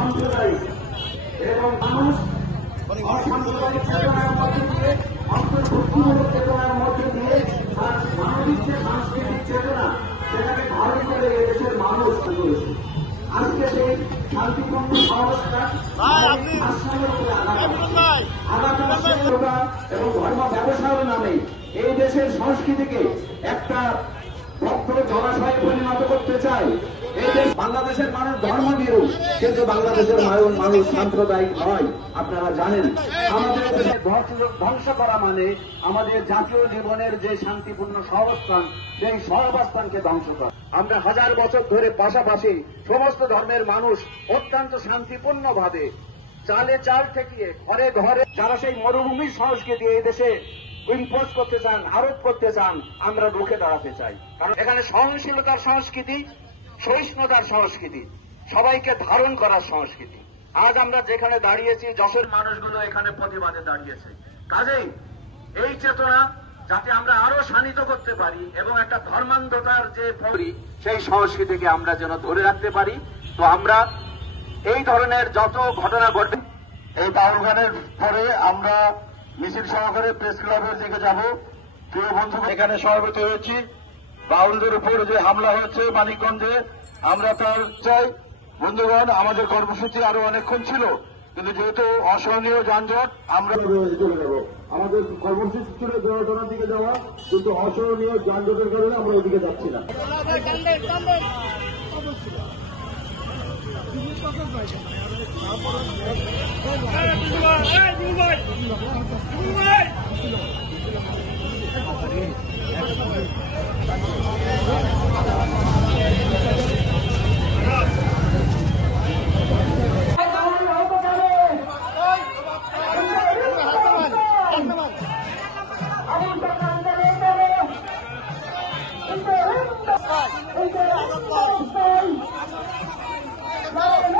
সাম্প্রদায়িক এবং মানুষ অসাম্প্রদায়িক চেতনার মধ্যে দিয়ে অন্তর্ভুক্তিমূলক চেতনার মধ্যে দিয়ে তার মানবিক যে সাংস্কৃতিক চেতনা সেটাকে ধারণ করে এদেশের মানুষ করেছে। আজকে সেই শান্তিপূর্ণ সংস্কার এবং ধর্ম ব্যবসার নামে এই দেশের সংস্কৃতিকে একটা রক্ত জলাশয়ে পরিণত করতে চায়। এই দেশ বাংলাদেশের মানুষ ধর্মভীরু, কিন্তু বাংলাদেশের মানুষ সাম্প্রদায়িক নয়। আপনারা জানেন আমাদের দেশে ধ্বংস করা মানে আমাদের জাতীয় জীবনের যে শান্তিপূর্ণ সহাবস্থান, সেই সহাবস্থানকে ধ্বংস করা। আমরা হাজার বছর ধরে পাশাপাশি সমস্ত ধর্মের মানুষ অত্যন্ত শান্তিপূর্ণ ভাবে চালে চাল ঠেকিয়ে ঘরে ঘরে যারা সেই মরুভূমির সংস্কৃতি এই দেশে ইম্পোজ করতে চান, আরোপ করতে চান, আমরা রুখে দাঁড়াতে চাই। কারণ এখানে সহনশীলতার সংস্কৃতি, সহিষ্ণুতার সংস্কৃতি, সবাইকে ধারণ করার সংস্কৃতি। আজ আমরা যেখানে দাঁড়িয়েছি, যশোর মানুষগুলো এখানে প্রতিবাদে দাঁড়িয়েছে। কাজেই এই চেতনা যাতে আমরা আরো শানিত করতে পারি এবং একটা ধর্মান্ধতার যে সেই সংস্কৃতিকে আমরা যেন ধরে রাখতে পারি। তো আমরা এই ধরনের যত ঘটনা ঘটবে, এই বাউল গানের পরে আমরা মিছিল সহকারে প্রেস ক্লাবের দিকে যাব। প্রিয় বন্ধু, এখানে সমবেত হয়েছি বাউলদের উপর যে হামলা হয়েছে মানিকগঞ্জে, আমরা তার চাই। বন্ধুগণ, আমাদের কর্মসূচি আরো অনেকক্ষণ ছিল, কিন্তু যেহেতু অসহনীয় যানজট আমরা চলে যাব। আমাদের কর্মসূচি ছিল জনগণের দিকে যাওয়া, কিন্তু অসহনীয় যানজটের কারণে আমরা ওইদিকে যাচ্ছি না। No.